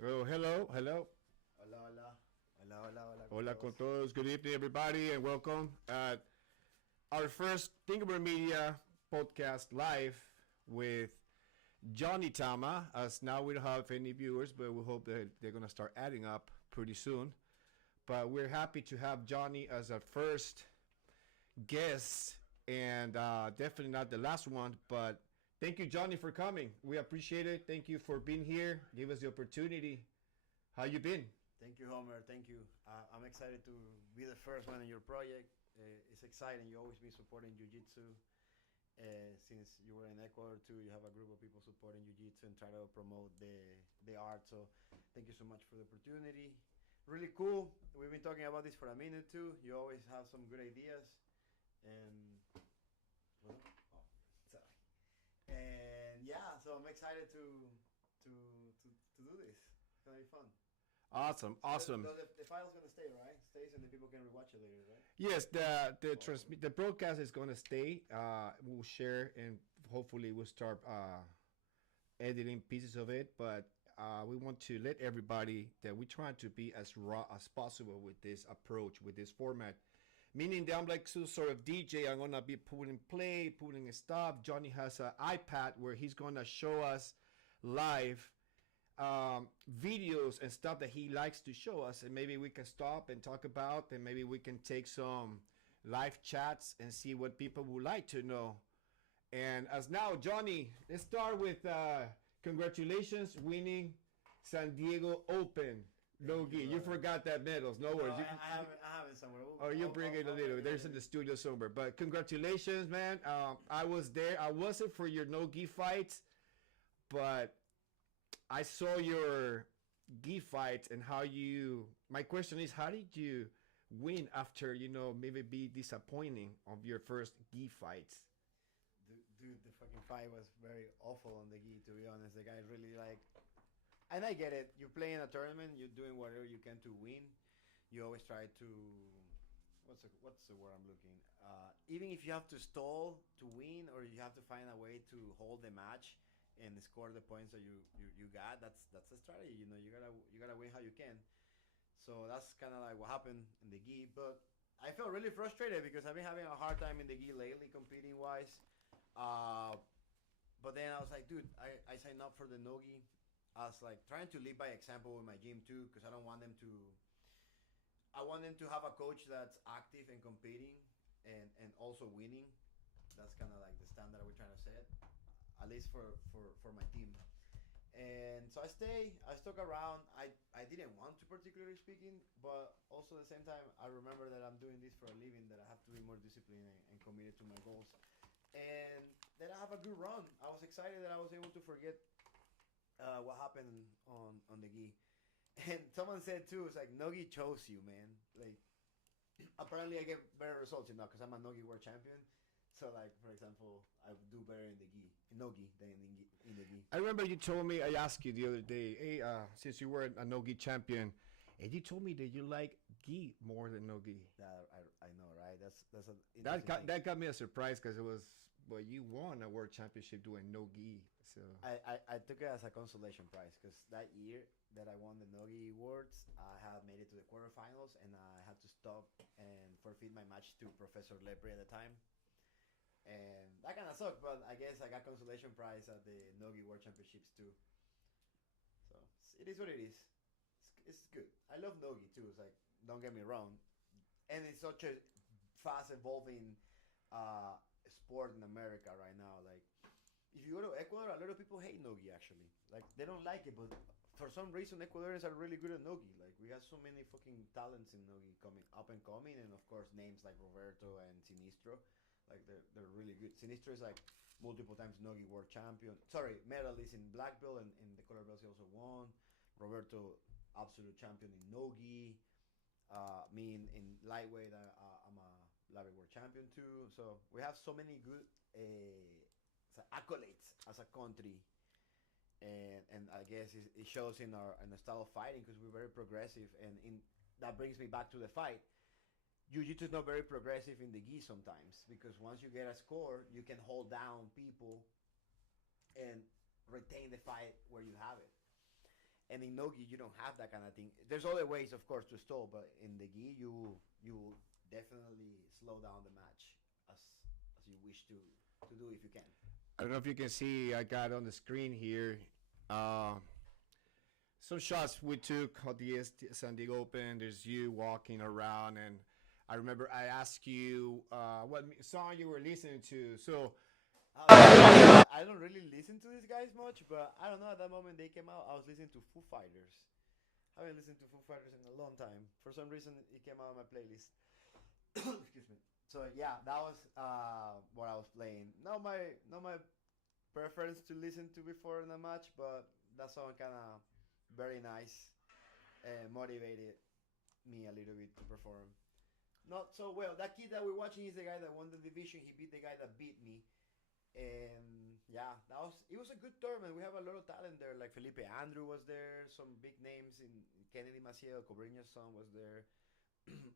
Oh, hello. Hola, hola. Hola, hola, hola con Hola con todos. todos. Good evening, everybody, and welcome at our first Thinkaber Media podcast live with Johnny Tama. As now we don't have any viewers, but we hope that they're going to start adding up pretty soon. But we're happy to have Johnny as our first guest, and definitely not the last one. But thank you, Johnny, for coming. We appreciate it. Thank you for being here. Give us the opportunity. How you been? Thank you, Homer. Thank you. I'm excited to be the first one in your project. It's exciting. You always been supporting Jiu-Jitsu. Since you were in Ecuador too, you have a group of people supporting Jiu-Jitsu and try to promote the art. So thank you so much for the opportunity. Really cool. We've been talking about this for a minute too. You always have some good ideas. And, well, oh, sorry. And yeah, so I'm excited to do this. It's gonna be fun. Awesome, awesome. The file's gonna stay, right? Stays, and then people can rewatch it later, right? Yes, the broadcast is going to stay. We'll share and hopefully we'll start editing pieces of it. But we want to let everybody that we try to be as raw as possible with this approach, with this format. Meaning that I'm like some sort of DJ. I'm gonna be putting play, putting stop. Johnny has an iPad where he's gonna show us live videos and stuff that he likes to show us, and maybe we can stop and talk about, and maybe we can take some live chats and see what people would like to know. And as now, Johnny, let's start with congratulations winning San Diego Open. Logi, you forgot that medals. No worries. I have it somewhere. Oh, you bring it a little. There's in the studio somewhere. But congratulations, man. I was there. I wasn't for your no gi fights, but I saw your gi fights and how you. My question is, how did you win after maybe be disappointing of your first gi fights? Dude, the fucking fight was very awful on the gi. To be honest, the guy really like. And I get it. You play in a tournament. You're doing whatever you can to win. You always try to. What's the word I'm looking? Even if you have to stall to win, or you have to find a way to hold the match and score the points that you got. That's the strategy. You gotta win how you can. So that's kind of like what happened in the gi. But I felt really frustrated because I've been having a hard time in the gi lately, competing wise. But then I was like, dude, I signed up for the nogi. I was like trying to lead by example with my gym too, because I don't want them to. I want them to have a coach that's active and competing, and also winning. That's kind of like the standard we're trying to set, at least for my team. And so I stuck around. I didn't want to, particularly speaking, but also at the same time I remember that I'm doing this for a living, that I have to be more disciplined and committed to my goals, and that I have a good run. I was excited that I was able to forget what happened on the gi. And someone said too, it's like Nogi chose you, man. Like apparently I get better results, because I'm a Nogi world champion. So, like, for example, I do better in the gi, in nogi, than in the gi. I remember you told me, I asked you the other day, hey, since you were a no-gi champion, and you told me that you like gi more than no-gi. I know, right? That's a That got me a surprise because it was, well, you won a world championship doing no-gi. So I took it as a consolation prize, because that year that I won the nogi awards, I had made it to the quarterfinals, and I had to stop and forfeit my match to Professor Lepre at the time. And that kind of sucked, but I guess I got consolation prize at the Nogi World Championships too. So it is what it is. It's good. I love Nogi too. It's like, don't get me wrong, and it's such a fast evolving sport in America right now. Like, if you go to Ecuador, a lot of people hate Nogi actually. Like, they don't like it, but for some reason Ecuadorians are really good at Nogi. Like, we have so many fucking talents in Nogi coming up and coming, and of course names like Roberto and Sinistro. Like, they're really good. Sinistro is like multiple times Nogi world champion. Sorry, medalist in black belt, and in the color belts he also won. Roberto, absolute champion in Nogi. Me in lightweight, I'm a lightweight world champion too. So we have so many good accolades as a country, and I guess it shows in the style of fighting, because we're very progressive, and that brings me back to the fight. Jiu-Jitsu is not very progressive in the gi sometimes, because once you get a score, you can hold down people and retain the fight where you have it. And in no gi, you don't have that kind of thing. There's other ways, of course, to stall, but in the gi, you definitely slow down the match as you wish to do if you can. I don't know if you can see. I got on the screen here. Uh, some shots we took at the San Diego Open. There's you walking around, and I remember I asked you what song you were listening to. So I don't really listen to these guys much, but I don't know. At that moment they came out, I was listening to Foo Fighters. I haven't listened to Foo Fighters in a long time. For some reason, it came out on my playlist. Excuse me. So yeah, that was what I was playing. Not my preference to listen to before in a match, but that song kind of very nice and motivated me a little bit to perform. Not so well. That kid that we're watching is the guy that won the division. He beat the guy that beat me, and yeah, that was it was a good tournament. We have a lot of talent there. Like Felipe Andrew was there. Some big names in Kennedy Maciel, Cobreña's son was there.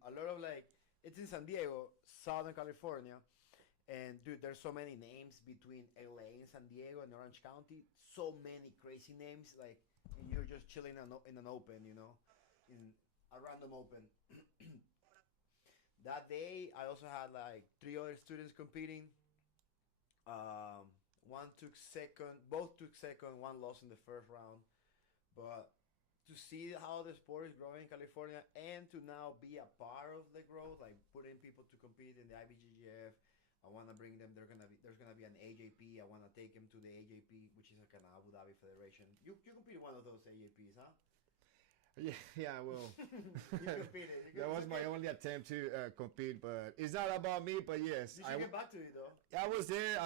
A lot of like it's in San Diego, Southern California, and dude, there's so many names between LA and San Diego and Orange County. So many crazy names. Like and you're just chilling in an open, in a random open. That day, I also had like three other students competing. One took second, both took second, one lost in the first round. But to see how the sport is growing in California and to now be a part of the growth, like putting people to compete in the IBJJF, I want to bring them. There's gonna be an AJP. I want to take them to the AJP, which is like an Abu Dhabi Federation. You compete in one of those AJPs, huh? yeah, well, You competed. that was my only attempt to compete, but it's not about me. But yes, You should get back to it though. I was there.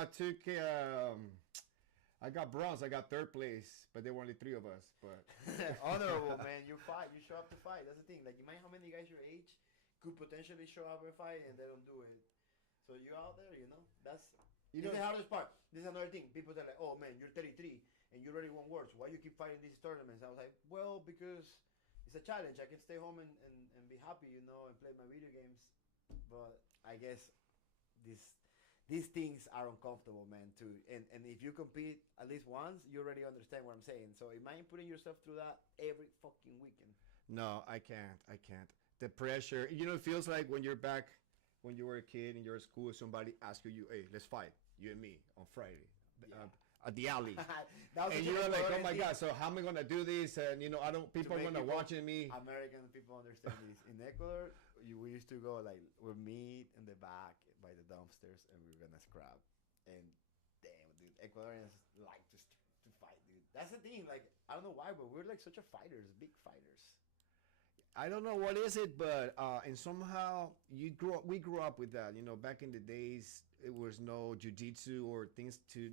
I got bronze. I got third place, but there were only three of us. But Honorable, man. You fight. You show up to fight. That's the thing. Like, imagine how many guys your age could potentially show up and fight, and they don't do it. So you out there, That's this is the hardest part. This is another thing. People are like, "Oh man, you're 33 and you already won worlds. Why you keep fighting these tournaments?" I was like, "Well, because it's a challenge. I can stay home and be happy, and play my video games. But I guess these things are uncomfortable, man. Too. And if you compete at least once, you already understand what I'm saying. So imagine putting yourself through that every fucking weekend. no, I can't. I can't. The pressure. It feels like when you're back, when you were a kid and you're at school, somebody asks you, "Hey, let's fight, you and me on Friday." Yeah. At the alley, That was and such you're an like, "Oh important my thing. god!" So how am I gonna do this? And I don't. People are make gonna people- watching me. American people understand this. In Ecuador, we used to go like we'll meet in the back by the dumpsters and we were gonna scrap. And damn, dude, Ecuadorians like to fight, dude. That's the thing. Like I don't know why, but we're like such a fighters, big fighters. I don't know what is it, but and somehow we grew up with that. Back in the days, it was no jujitsu or things to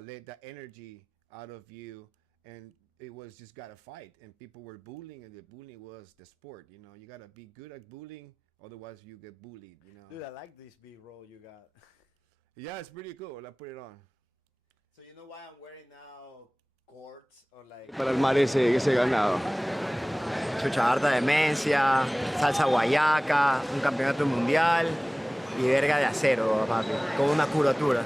let that energy out of you, and it was just gotta fight. And people were bullying, and the bullying was the sport. You gotta be good at bullying, otherwise you get bullied. Dude, I like this big roll you got. Yeah, it's pretty cool. I put it on. So you know why I'm wearing now cords or like Para armar ese ganado. chucha harta demencia, salsa guayaca, un campeonato mundial y verga de acero, papi, con una curatura.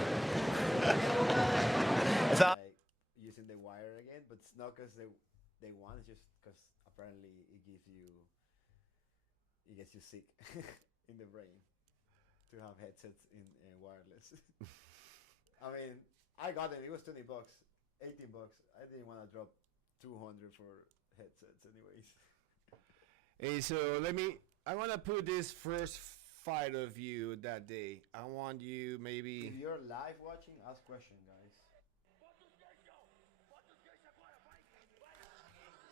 Like using the wire again, but it's not because they want, it's just because apparently it gets you sick in the brain to have headsets in wireless. I mean, I got them. It was $20, $18. I didn't want to drop 200 for headsets, anyways. Hey, so I want to put this first fight of you that day. I want you maybe. If you're live watching, ask questions, guys.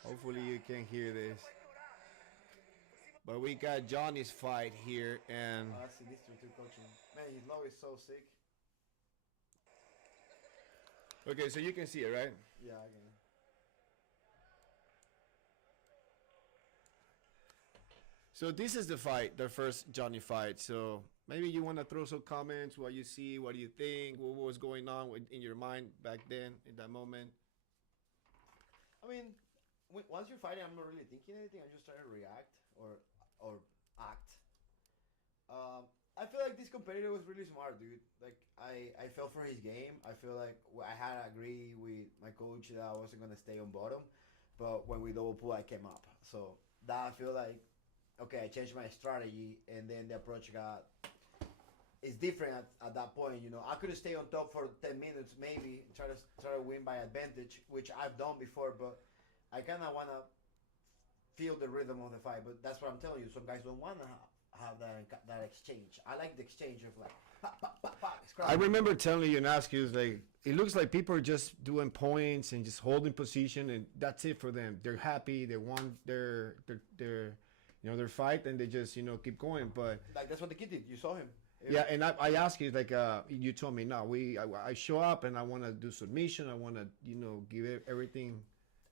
Hopefully you can hear this. But we got Johnny's fight here, and Oh, that's Sinistro too coaching. Man, his low is so sick. okay, so you can see it, right? Yeah, I can. So this is the fight, the first Johnny fight. So maybe you want to throw some comments, what you see, what do you think, what was going on in your mind back then, in that moment. I mean, once you're fighting, I'm not really thinking anything. I just try to react or act. I feel like this competitor was really smart, dude. Like I fell for his game. I feel like I had to agree with my coach that I wasn't gonna stay on bottom. but when we double pull, I came up. So that I feel like, okay, I changed my strategy, and then the approach got. It's different at that point, you know. I could stay on top for 10 minutes, maybe try to win by advantage, which I've done before, but I kind of want to feel the rhythm of the fight. But that's what I'm telling you. Some guys don't want to have that exchange. I like the exchange of like, pop, pop, pop, pop, I remember telling you and asking you, like, it looks like people are just doing points and just holding position, and that's it for them. They're happy. They want their their fight, and they just keep going. But like that's what the kid did. You saw him. Yeah, and I asked you, like, you told me, no, I show up and I want to do submission. I want to, give everything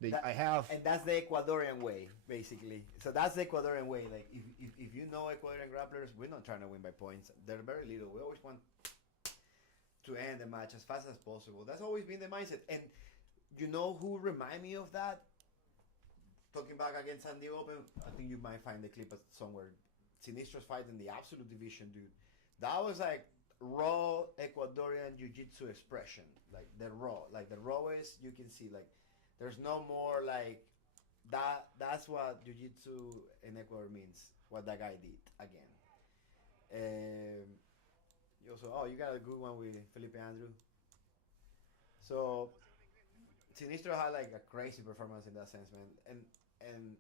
that I have. And that's the Ecuadorian way, basically. So that's the Ecuadorian way. Like, if you know Ecuadorian grapplers, we're not trying to win by points. They're very little. We always want to end the match as fast as possible. That's always been the mindset. And you know who remind me of that? Talking back against San Diego Open, I think you might find the clip somewhere. Sinistro's fight in the absolute division, dude. That was like raw Ecuadorian Jiu-Jitsu expression, like the rawest you can see. Like, there's no more like that. That's what Jiu-Jitsu in Ecuador means. What that guy did again. You also, you got a good one with Felipe Andrew. So Sinistro had like a crazy performance in that sense, man, and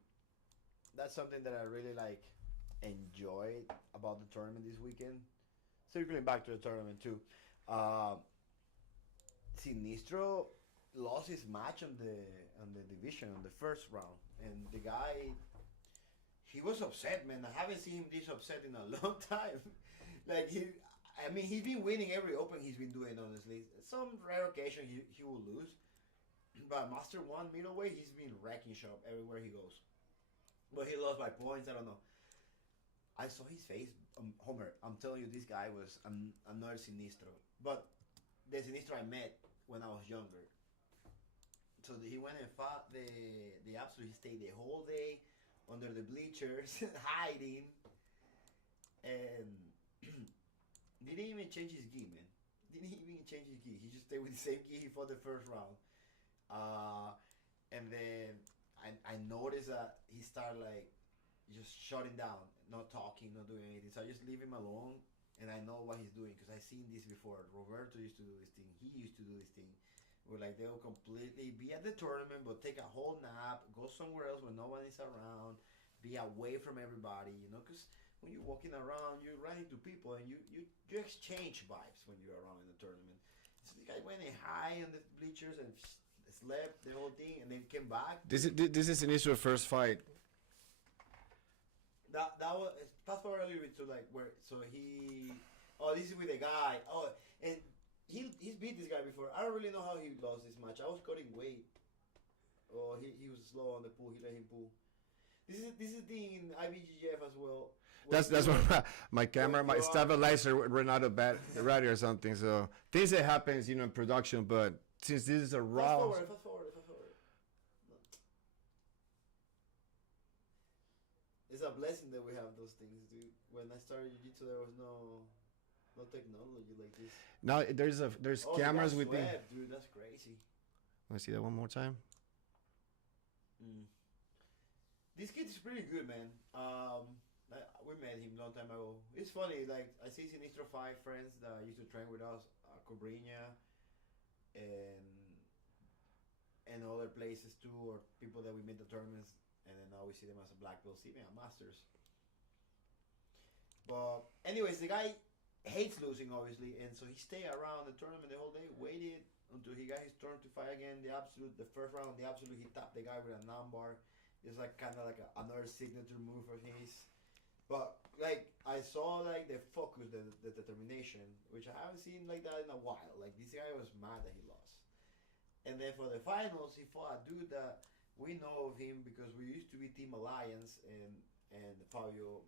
that's something that I really like enjoyed about the tournament this weekend. Circling back to the tournament too, Sinistro lost his match on the division on the first round, and the guy, he was upset, man. I haven't seen him this upset in a long time. Like he's been winning every open he's been doing. Honestly, some rare occasion he will lose, but Master 1 middleweight he's been wrecking shop everywhere he goes. But he lost by points. I don't know. I saw his face, Homer. I'm telling you, this guy was another Sinistro. But the Sinistro I met when I was younger. So he went and fought the absolute. He stayed the whole day under the bleachers, hiding, and didn't even change his gi, man. Didn't even change his gi. He just stayed with the same gi he fought the first round. And then I noticed that he started like just shutting down, not talking, not doing anything. So I just leave him alone, and I know what he's doing because I've seen this before. Roberto used to do this thing. He used to do this thing where like they'll completely be at the tournament but take a whole nap, go somewhere else where no one is around, be away from everybody, because when you're walking around, you run into people and you exchange vibes when you're around in the tournament. So the guy went high on the bleachers and slept the whole thing and then came back. This is Sinistro's first fight. That was fast forward a little bit to like where this is with a guy and he's beat this guy before. I don't really know how he lost this match. I was cutting weight. He was slow on the pull. He let him pull. This is the in IBGF as well. That's what my camera, my stabilizer ran out of battery or something. So things that happens in production, but since this is a raw. Fast forward. It's a blessing that we have those things, dude. When I started Jiu-Jitsu, there was no technology like this. Now there's cameras with the. Dude, that's crazy. Want to see that one more time? This kid is pretty good, man. We met him a long time ago. It's funny, like I see Sinistro 5 friends that used to train with us, Cobrinha, and other places too, or people that we met at tournaments. And then now we see them as a black belt, even at Masters. But anyways, the guy hates losing, obviously, and so he stayed around the tournament the whole day, waited until he got his turn to fight again. The first round, the absolute, he tapped the guy with a non-bar. It's like kind of like another signature move of his. But like I saw like the focus, the determination, which I haven't seen like that in a while. Like this guy was mad that he lost. And then for the finals, he fought a dude that we know of him because we used to be Team Alliance, and Fabio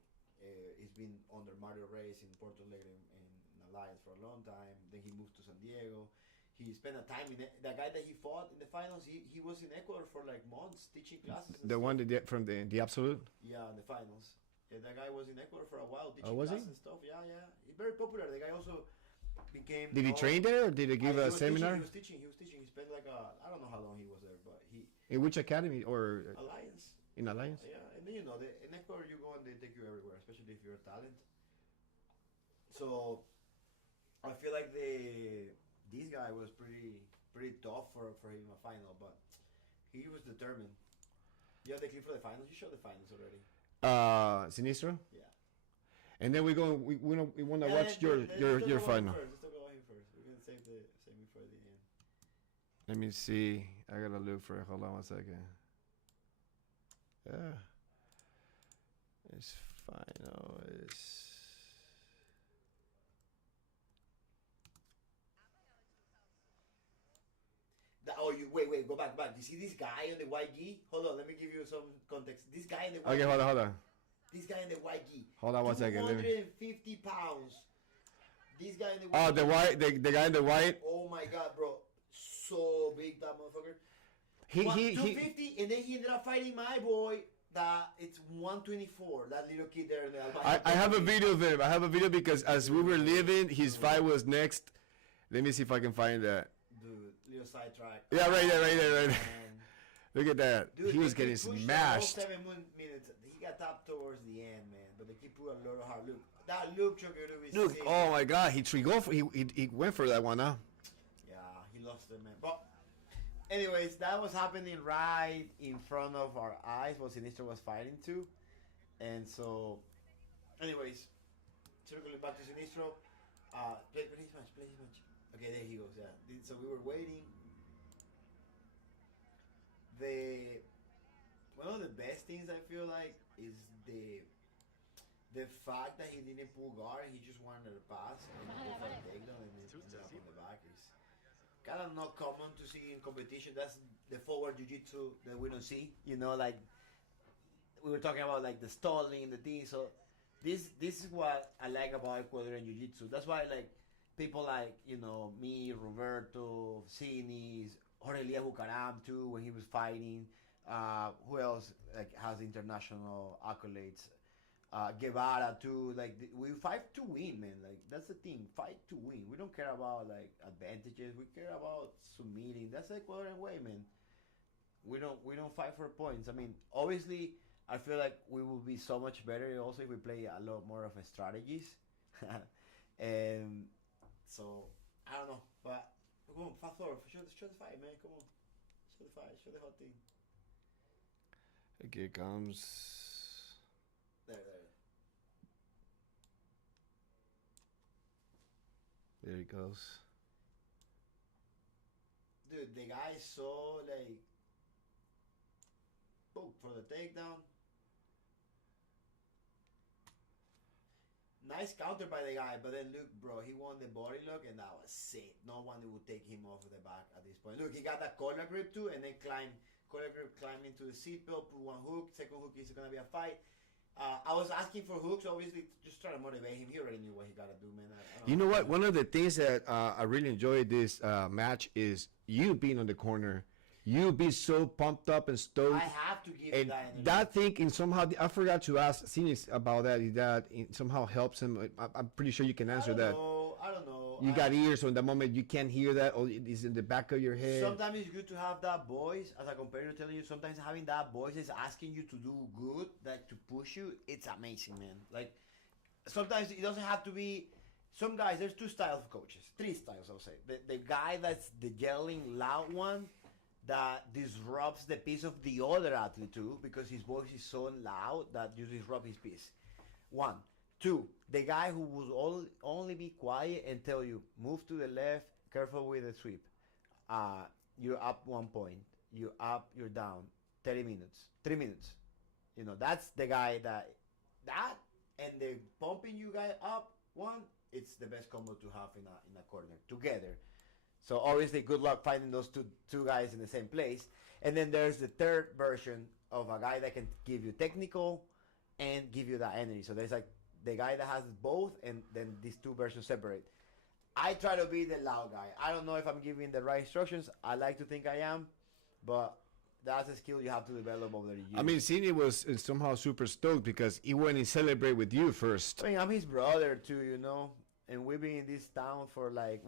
has been under Mario Reyes in Porto Alegre in Alliance for a long time. Then he moved to San Diego. He spent a time in the guy that he fought in the finals. He was in Ecuador for like months teaching classes. The one from the Absolute. Yeah, in the finals. Yeah, that guy was in Ecuador for a while teaching classes and stuff. Yeah. He's very popular. The guy also became. Did he train there, or did he give a seminar? He was teaching. He spent like I don't know how long he was there, but In which academy or Alliance. in Alliance? Yeah, and then in Ecuador you go and they take you everywhere, especially if you're a talent. So I feel like this guy was pretty tough for him in a final, but he was determined. You have the clip for the finals. You showed the finals already. Sinistro. Yeah. And then we want to Yeah, watch your final. Let's talk about him first. We're gonna save me for the end. Let me see. I gotta look for it. Hold on 1 second. Yeah. It's final. It's. Oh, you wait, go back. You see this guy in the white gi? Hold on, let me give you some context. This guy in the white Okay, hold on. This guy in the white gi. Hold on 1 second. 250 pounds. This guy in the Oh, white. the guy in the white. Oh my god, bro, so big that motherfucker. He 250, and then he ended up fighting my boy. That it's 124. That little kid there in the Albania. I have a video of him. I have a video because as we were leaving, his fight was next. Let me see if I can find that. Dude, little sidetrack. Yeah, right there. Man. Look at that. Dude, He was they getting keep pushing smashed. the whole 7 minutes. He got tapped towards the end, man. But they keep putting a lot of hard look. That look took it to be Look, sick. oh my God, he went for that one, huh? Yeah, he lost it, man. But anyways, that was happening right in front of our eyes. What Sinistro was fighting to, and so, anyways, circling back to Sinistro, play his match. Okay, there he goes. Yeah. So we were waiting. One of the best things I feel like is the fact that he didn't pull guard. He just wanted to pass and go for a takedown and then ended up on the back. It's kind of not common to see in competition. That's the forward jiu-jitsu that we don't see. You know, like we were talking about, like the stalling, the thing. So this is what I like about Ecuadorian jiu-jitsu. That's why like people like me, Roberto, Sinis, Aurelia Bucaram too when he was fighting. Who else like has international accolades? Guevara too. Like we fight to win, man. Like that's the thing. Fight to win. We don't care about like advantages. We care about submitting. That's the Ecuadorian way, man. We don't fight for points. I mean, obviously, I feel like we will be so much better also if we play a lot more of a strategies. And so I don't know, but come on, fast forward. Show the fight, man. Come on, show the fight. Show the whole thing. Here it comes. There. There he goes. Dude, the guy saw like boom for the takedown. Nice counter by the guy, but then look, bro, he won the body look, and that was it. No one would take him off of the back at this point. Look, he got that collar grip too, and then collar grip climb into the seatbelt, put one hook. Second hook is gonna be a fight. I was asking for hooks, obviously, just trying to motivate him. He already knew what he gotta do, man. I You know what? One of the things that I really enjoyed this match is you being on the corner. You be so pumped up and stoked. I have to give And that energy. that thing, in somehow, I forgot to ask Sinis about that. Is that it somehow helps him? I'm pretty sure you can answer that. I don't know. You got ears, so in that moment you can't hear that, or it is in the back of your head. Sometimes it's good to have that voice, as a competitor telling you. Sometimes having that voice is asking you to do good, like to push you. It's amazing, man. Like sometimes it doesn't have to be. Some guys, there's two styles of coaches, three styles, I'll say. The guy that's the yelling loud one that disrupts the peace of the other athlete too, because his voice is so loud that you disrupt his peace. One. Two, the guy who will only be quiet and tell you, move to the left, careful with the sweep. You're up 1 point. You're up, you're down. 30 minutes. 3 minutes. That's the guy that and the pumping you guy up one, it's the best combo to have in a corner together. So obviously, good luck finding those two guys in the same place. And then there's the third version of a guy that can give you technical and give you that energy. So there's like the guy that has both, and then these two versions separate. I try to be the loud guy. I don't know if I'm giving the right instructions. I like to think I am, but that's a skill you have to develop over the years. I mean, Cine was somehow super stoked because he went and celebrate with you first. I mean, I'm his brother too, and we've been in this town for like,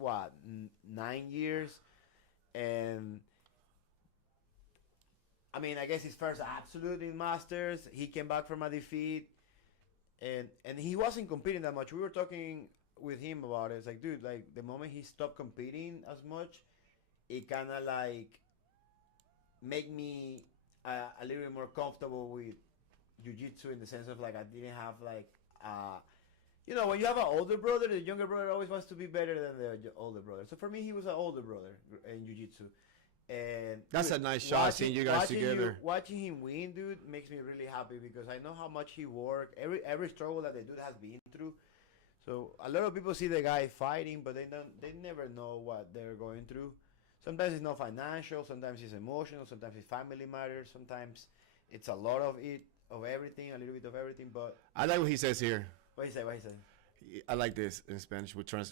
9 years, and I mean, I guess his first absolute in Masters. He came back from a defeat, and he wasn't competing that much. We were talking with him about it. It's like, dude, like the moment he stopped competing as much, it kind of like make me a little bit more comfortable with jiu-jitsu in the sense of like I didn't have like you know, when you have an older brother, the younger brother always wants to be better than the older brother. So for me, he was an older brother in jiu-jitsu. And That's a nice shot seeing you guys together. Watching him win, dude, makes me really happy because I know how much he worked. Every struggle that the dude has been through. So a lot of people see the guy fighting, but they never know what they're going through. Sometimes it's not financial, sometimes it's emotional, sometimes it's family matters, sometimes it's a lot of it, of everything, a little bit of everything. But I like what he says here. What he say? What he say? I like this in Spanish. We're trying to.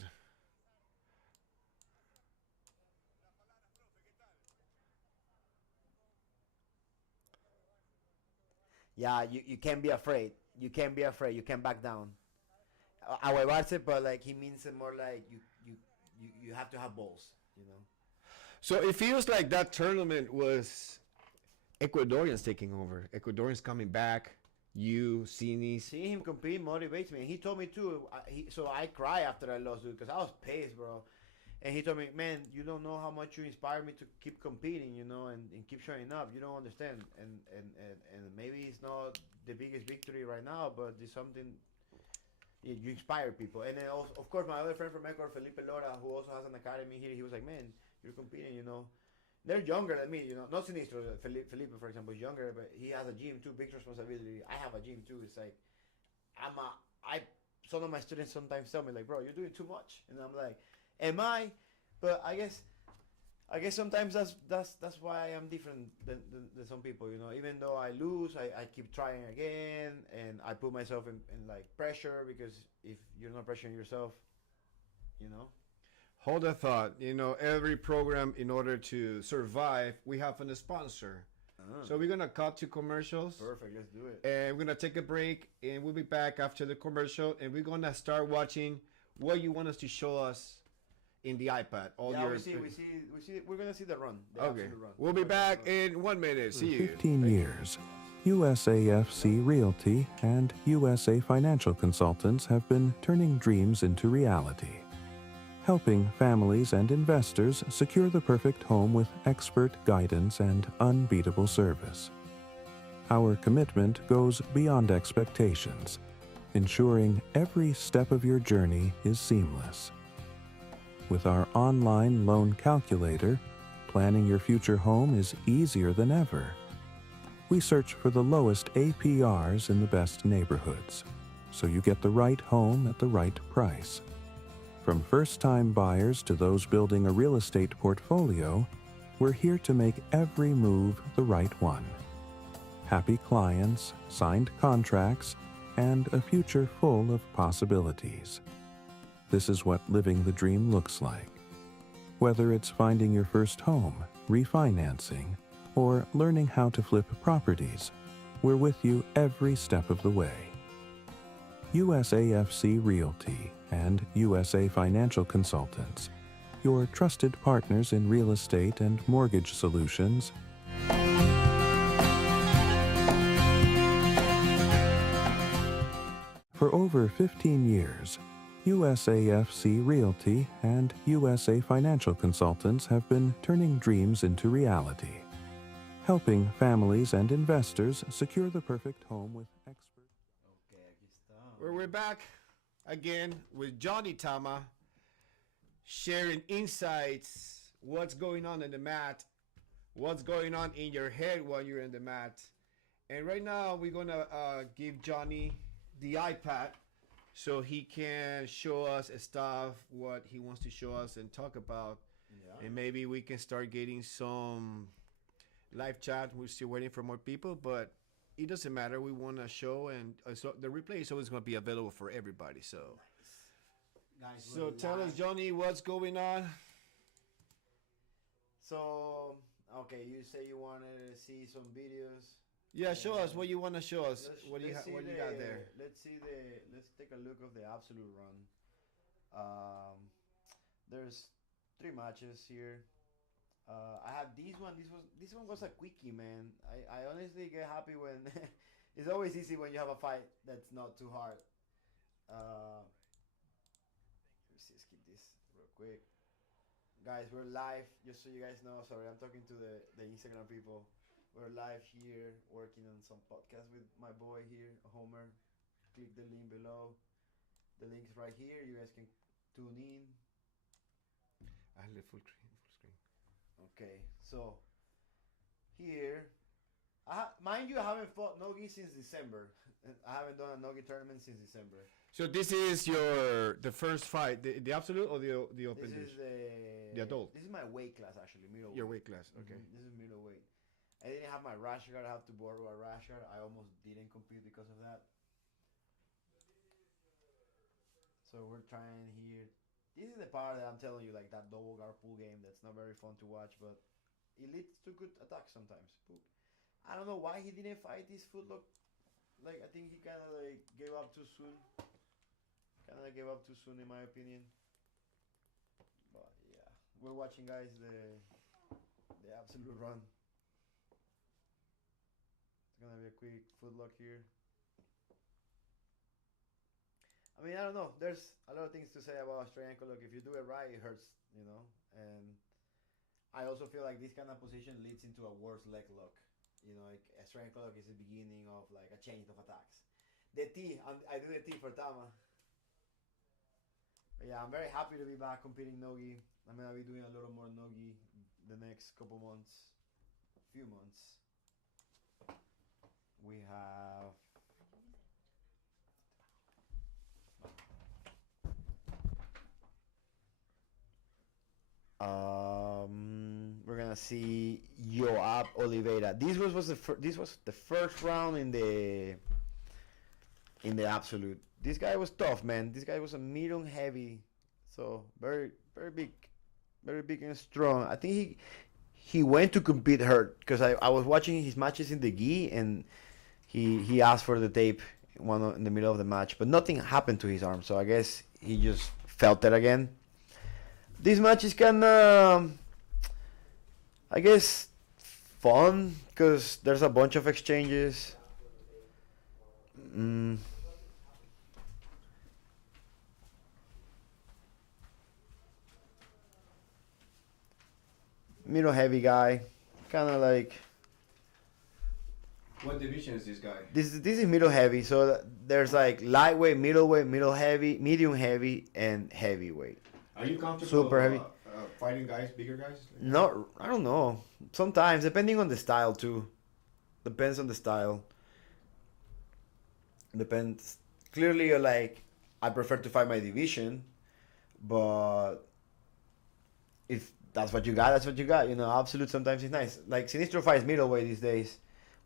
Yeah, you can't be afraid. You can't be afraid. You can't back down. Ahuevarse, but like he means it more like you have to have balls, you know. So it feels like that tournament was Ecuadorians taking over. Ecuadorians coming back. You, Cines. Seeing him compete motivates me. And he told me too. So I cry after I lost, dude, because I was pissed, bro. And he told me, man, you don't know how much you inspire me to keep competing, you know, and keep showing up. You don't understand. And maybe it's not the biggest victory right now, but it's something you inspire people. And then, also, of course, my other friend from Ecuador, Felipe Lora, who also has an academy here, he was like, man, you're competing, you know. They're younger than me, you know. Not Sinistro, Felipe, for example, is younger, but he has a gym too, big responsibility. I have a gym too. It's like, some of my students sometimes tell me, like, bro, you're doing too much. And I'm like, am I? But I guess sometimes that's why I'm different than some people, you know. Even though I lose, I keep trying again, and I put myself in like pressure, because if you're not pressuring yourself, you know. Hold a thought. You know, every program, in order to survive, we have a sponsor. So we're going to cut to commercials. Perfect, let's do it. And we're going to take a break, and we'll be back after the commercial, and we're going to start watching what you want us to show us in the iPad. We see. We're going to see the run. The okay. absolute run. We'll be back in 1 minute. See you. 15 years. USAFC Realty and USA Financial Consultants have been turning dreams into reality, helping families and investors secure the perfect home with expert guidance and unbeatable service. Our commitment goes beyond expectations, ensuring every step of your journey is seamless. With our online loan calculator, planning your future home is easier than ever. We search for the lowest APRs in the best neighborhoods, so you get the right home at the right price. From first-time buyers to those building a real estate portfolio, we're here to make every move the right one. Happy clients, signed contracts, and a future full of possibilities. This is what living the dream looks like. Whether it's finding your first home, refinancing, or learning how to flip properties, we're with you every step of the way. USAFC Realty and USA Financial Consultants, your trusted partners in real estate and mortgage solutions. For over 15 years, USAFC Realty and USA Financial Consultants have been turning dreams into reality, helping families and investors secure the perfect home with expert. Okay, aquí está. We're back again with Johnny Tama, sharing insights, what's going on in the mat, what's going on in your head while you're in the mat. And right now we're going to give Johnny the iPad so he can show us stuff, what he wants to show us and talk about. Yeah. And maybe we can start getting some live chat. We're still waiting for more people, but it doesn't matter. We want to show, and so the replay is always going to be available for everybody. So, nice. So tell us, Johnny, what's going on? So, okay, you say you wanted to see some videos. Yeah, show us what you want to show us. What you got there? Let's take a look of the absolute run. There's 3 matches here. I have this one. This one was a quickie, man. I honestly get happy when it's always easy when you have a fight that's not too hard. Let's see, skip this real quick. Guys, we're live. Just so you guys know, sorry, I'm talking to the Instagram people. We're live here working on some podcast with my boy here, Homer. Click the link below. The link's right here. You guys can tune in. I have full screen. Okay, so here, mind you, I haven't fought Nogi since December. I haven't done a Nogi tournament since December. So this is the first fight, the absolute or the open? This is the adult. This is my weight class actually, middleweight. Your weight class, okay. This is middleweight. I didn't have my rash guard. I have to borrow a rash guard. I almost didn't compete because of that. So we're trying here. This is the part that I'm telling you, like that double guard pull game that's not very fun to watch, but it leads to good attacks sometimes. I don't know why he didn't fight this footlock. Like, I think he kind of like gave up too soon. In my opinion. But yeah, we're watching, guys, the absolute run. It's gonna be a quick footlock here. I mean, I don't know. There's a lot of things to say about a straight ankle lock. If you do it right, it hurts, you know. And I also feel like this kind of position leads into a worse leg lock. You know, like a straight ankle lock is the beginning of like a chain of attacks. The T, I do the T for Tama. But yeah, I'm very happy to be back competing Nogi. I'm gonna be doing a lot more Nogi the next couple months, few months. We have. We're gonna see Joab Oliveira. This was the first round in the absolute. This guy was tough, man. This guy was a medium heavy, so very big and strong. I think he went to compete hurt because I was watching his matches in the gi and he asked for the tape in the middle of the match, but nothing happened to his arm. So I guess he just felt it again. This match is kind of, I guess, fun because there's a bunch of exchanges. Middle heavy guy, kind of like. What division is this guy? This is middle heavy. So there's like lightweight, middleweight, middle heavy, medium heavy, and heavyweight. Are you comfortable Super heavy. Fighting guys, bigger guys? No, I don't know. Sometimes, depending on the style too. Depends on the style. Depends. Clearly, like, I prefer to fight my division, but if that's what you got, that's what you got. You know, absolute sometimes is nice. Like Sinistro fights middleweight these days.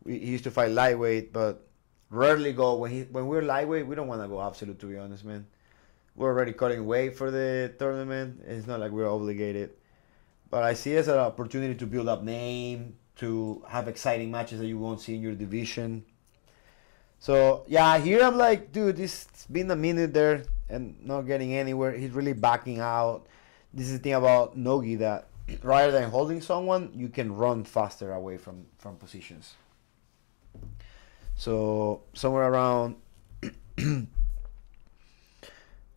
He used to fight lightweight, but rarely go when we're lightweight. We don't want to go absolute, to be honest, man. We're already cutting weight for the tournament. It's not like we're obligated. But I see it as an opportunity to build up name, to have exciting matches that you won't see in your division. So, yeah, here I'm like, dude, it's been a minute there and not getting anywhere. He's really backing out. This is the thing about Nogi, that rather than holding someone, you can run faster away from positions. So, somewhere around...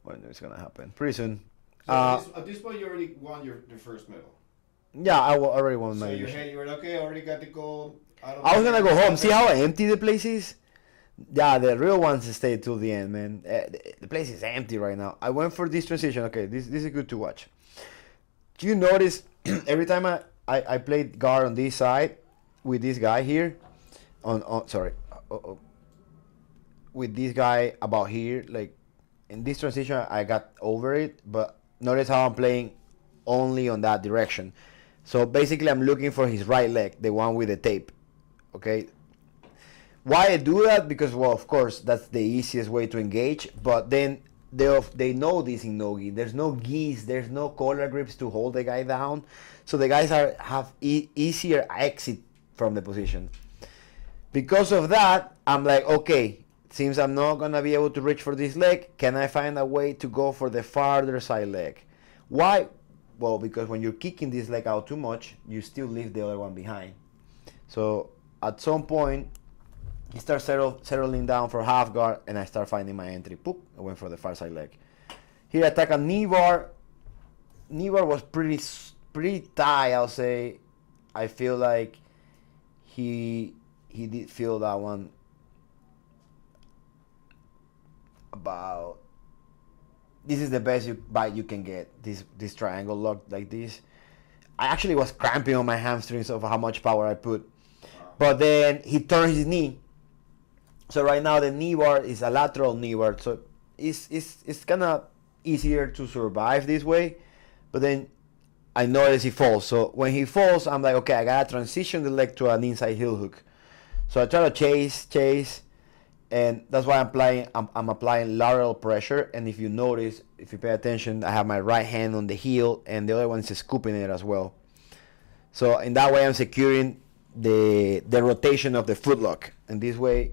when it's gonna happen? Pretty soon. So at this point, you already won your first medal. Yeah, I already won my. So you were okay. Already got the gold. I was gonna go home. See how empty the place is? Yeah, the real ones stayed till the end, man. The place is empty right now. I went for this transition. Okay, this is good to watch. Do you notice every time I played guard on this side with this guy here, with this guy about here, like. In this transition, I got over it, but notice how I'm playing only on that direction. So basically, I'm looking for his right leg, the one with the tape. Okay. Why I do that? Because, well, of course, that's the easiest way to engage. But then they know this in Nogi. There's no gis, there's no collar grips to hold the guy down. So the guys have easier exit from the position. Because of that, I'm like, okay. Seems I'm not going to be able to reach for this leg. Can I find a way to go for the farther side leg? Why? Well, because when you're kicking this leg out too much, you still leave the other one behind. So at some point, he starts settling down for half guard, and I start finding my entry. Poop, I went for the far side leg. Here I attack a knee bar. Knee bar was pretty tight, I'll say. I feel like he did feel that one about. This is the best bite you can get. This triangle lock like this. I actually was cramping on my hamstrings of how much power I put. But then he turned his knee. So right now the knee bar is a lateral knee bar. So it's kind of easier to survive this way. But then I notice he falls. So when he falls, I'm like, okay, I gotta transition the leg to an inside heel hook. So I try to chase, and that's why I'm applying lateral pressure. And if you notice, if you pay attention, I have my right hand on the heel, and the other one is scooping it as well. So in that way, I'm securing the rotation of the footlock. And this way,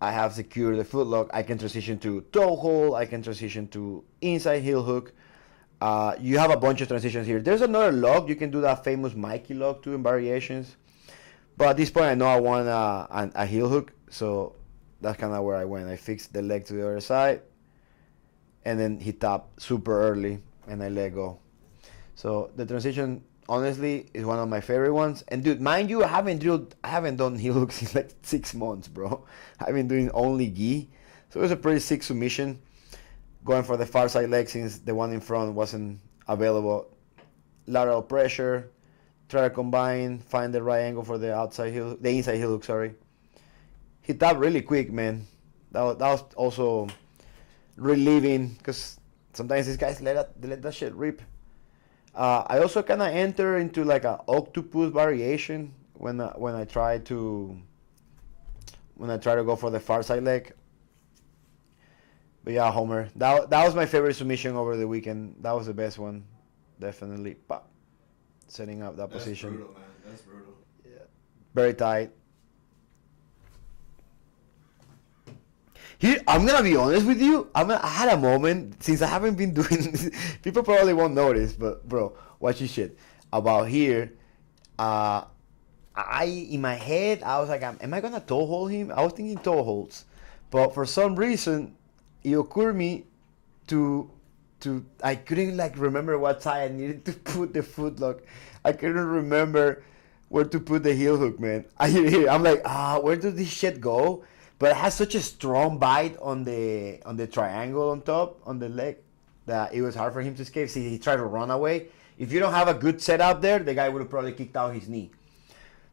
I have secured the footlock. I can transition to toe hold. I can transition to inside heel hook. You have a bunch of transitions here. There's another lock. You can do that famous Mikey lock too in variations. But at this point, I know I want a heel hook. So that's kind of where I went. I fixed the leg to the other side. And then he tapped super early. And I let go. So the transition, honestly, is one of my favorite ones. And dude, mind you, I haven't done heel hooks in like 6 months, bro. I've been doing only gi. So it was a pretty sick submission. Going for the far side leg since the one in front wasn't available. Lateral pressure. Try to combine, find the right angle for the inside heel hook, sorry. He tapped really quick, man. That was also relieving, because sometimes these guys let that shit rip. I also kind of enter into like an octopus variation when I try to go for the far side leg. But yeah, Homer, that was my favorite submission over the weekend. That was the best one, definitely. Pop. Setting up that position. That's brutal, man. That's brutal. Yeah. Very tight. Here, I'm gonna be honest with you. I had a moment, since I haven't been doing this. People probably won't notice, but bro, watch this shit. About here, in my head, I was like, am I gonna toe hold him? I was thinking toe holds, but for some reason, it occurred me to I couldn't like remember what side I needed to put the foot lock. I couldn't remember where to put the heel hook, man. I'm like, where does this shit go? But it has such a strong bite on the triangle on top, on the leg, that it was hard for him to escape. See, he tried to run away. If you don't have a good setup there, the guy would have probably kicked out his knee.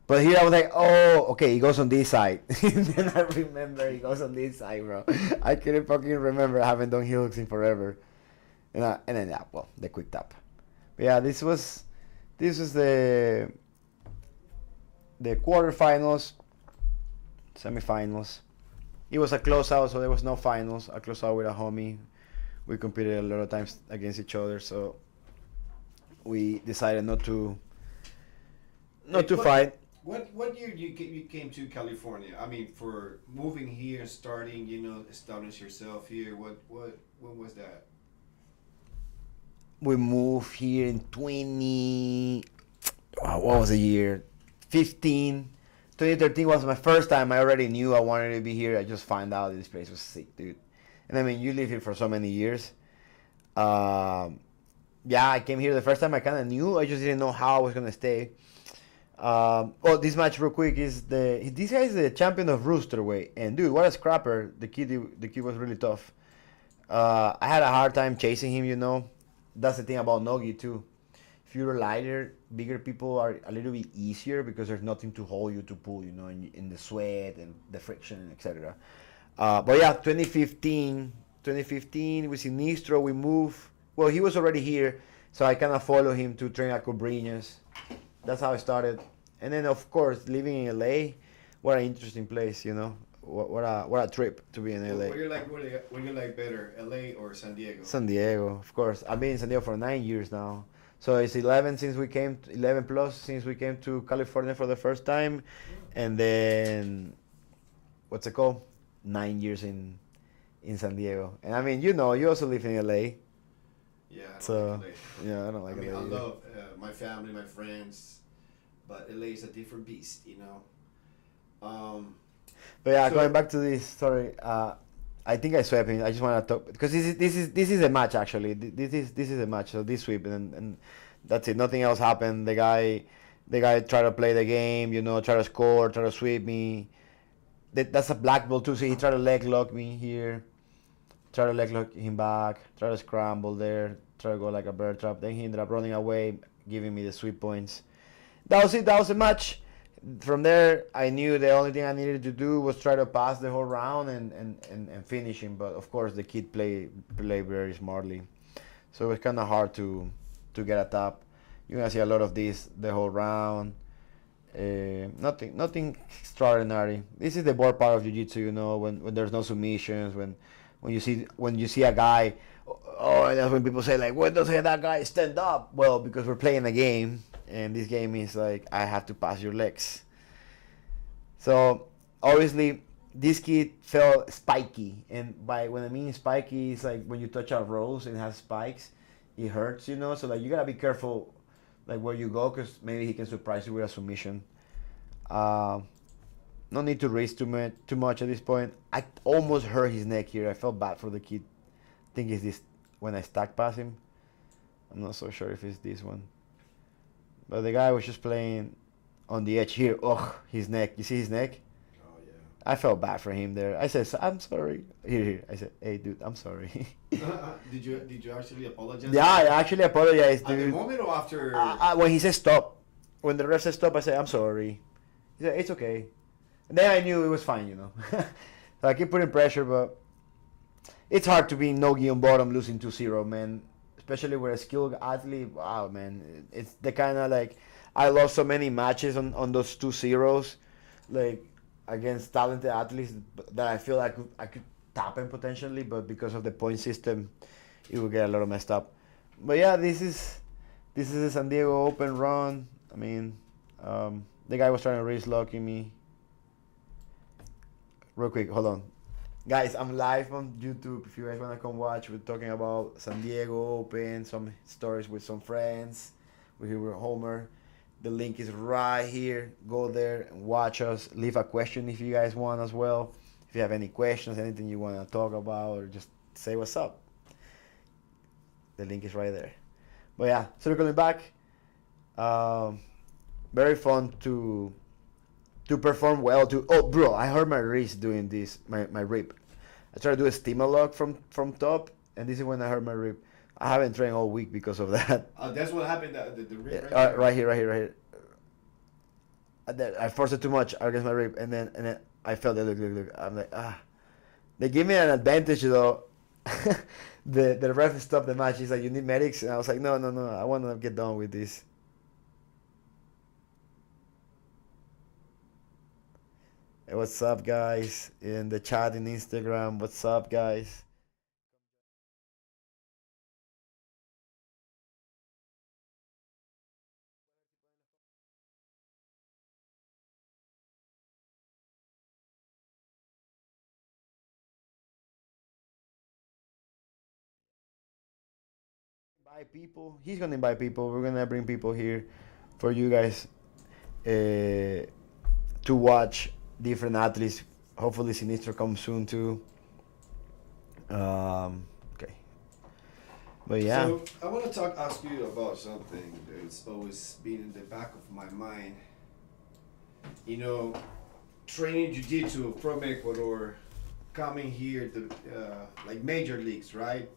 But here I was like, oh, okay, he goes on this side. And then I remember he goes on this side, bro. I couldn't fucking remember. I haven't done heel hooks in forever. And then, yeah, well, the quick tap. But yeah, this was the quarterfinals, semifinals. It was a closeout, so there was no finals. A closeout with a homie. We competed a lot of times against each other, so we decided not to fight. What year you came to California? I mean, for moving here, starting, establish yourself here. When was that? We moved here in what was the year? 2013 was my first time. I already knew I wanted to be here. I just found out this place was sick, dude. And I mean, you live here for so many years. Yeah, I came here the first time. I kind of knew. I just didn't know how I was gonna stay. This match real quick is this guy is the champion of Roosterweight, and dude, what a scrapper! The kid was really tough. I had a hard time chasing him. That's the thing about Nogi too. If you're lighter, bigger people are a little bit easier because there's nothing to hold you to pull, in the sweat and the friction, etc. But yeah, 2015 with Sinistro, we moved. Well, he was already here, so I kind of followed him to train at Cobrinhas. That's how I started. And then, of course, living in LA, what an interesting place, What a trip to be in LA. What you like better, LA or San Diego? San Diego, of course. I've been in San Diego for 9 years now. So it's 11 plus since we came to California for the first time. And then, what's it called? 9 years in San Diego. And I mean, you also live in LA. Yeah, I don't So like LA. yeah, I don't like I mean, LA I either. love my family, my friends, but LA is a different beast, you know. But yeah, So going back to this story, I think I swept him. I just want to talk because this is a match actually. This is a match. So this sweep and that's it. Nothing else happened. The guy tried to play the game. Try to score, try to sweep me. That's a black ball too. So he tried to leg lock me here. Try to leg lock him back. Try to scramble there. Try to go like a bear trap. Then he ended up running away, giving me the sweep points. That was it. That was the match. From there, I knew the only thing I needed to do was try to pass the whole round and finish him. But of course, the kid play very smartly, so it was kind of hard to get a tap. You're gonna see a lot of this the whole round. Nothing extraordinary. This is the bored part of jiu-jitsu, when there's no submissions, when you see a guy. Oh, and that's when people say like, "Why doesn't that guy stand up?" Well, because we're playing a game, and this game is like I have to pass your legs. So obviously, this kid felt spiky, and by when I mean spiky, it's like when you touch a rose and it has spikes, it hurts. So like you gotta be careful, like where you go, because maybe he can surprise you with a submission. Uh, no need to raise too much at this point. I almost hurt his neck here. I felt bad for the kid. I think it's this when I stack pass him. I'm not so sure if it's this one. But the guy was just playing on the edge here. Oh, his neck. You see his neck? oh yeah. I felt bad for him there. I said, I'm sorry. Here. I said, hey, dude, I'm sorry. Did you actually apologize? Yeah, I actually apologized, At the dude. moment or after? When he said stop, when the ref said stop, I said, I'm sorry. He said, it's okay. And then I knew it was fine. So I keep putting pressure, but it's hard to be no-gi on bottom losing 2-0, man. Especially with a skilled athlete. Wow, man. It's the kind of like, I lost so many matches on those 2-0s, like against talented athletes that I feel like I could tap him potentially, but because of the point system, it will get a little messed up. But yeah, this is a San Diego Open run. I mean, the guy was trying to race locking me. Real quick, hold on. Guys, I'm live on YouTube. If you guys want to come watch, we're talking about San Diego Open, some stories with some friends. We're here with Homer. The link is right here. Go there and watch us. Leave a question if you guys want as well. If you have any questions, anything you want to talk about, or just say what's up. The link is right there. But yeah, circling back. Very fun to perform well. Oh, bro, I hurt my wrist doing this, my rib. I tried to do a steamer lock from top, and this is when I hurt my rib. I haven't trained all week because of that. That's what happened. The rib Right here. I forced it too much against my rib, and then I felt it. Look. I'm like, They give me an advantage though. The ref stopped the match. He's like, you need medics, and I was like, no. I want to get done with this. Hey, what's up, guys? In the chat in Instagram, what's up, guys? Invite people. He's gonna invite people. We're gonna bring people here for you guys to watch different athletes. Hopefully, Sinistro comes soon too. Okay, but yeah. So I want to ask you about something that's always been in the back of my mind. Training jiu-jitsu from Ecuador, coming here to like major leagues, right?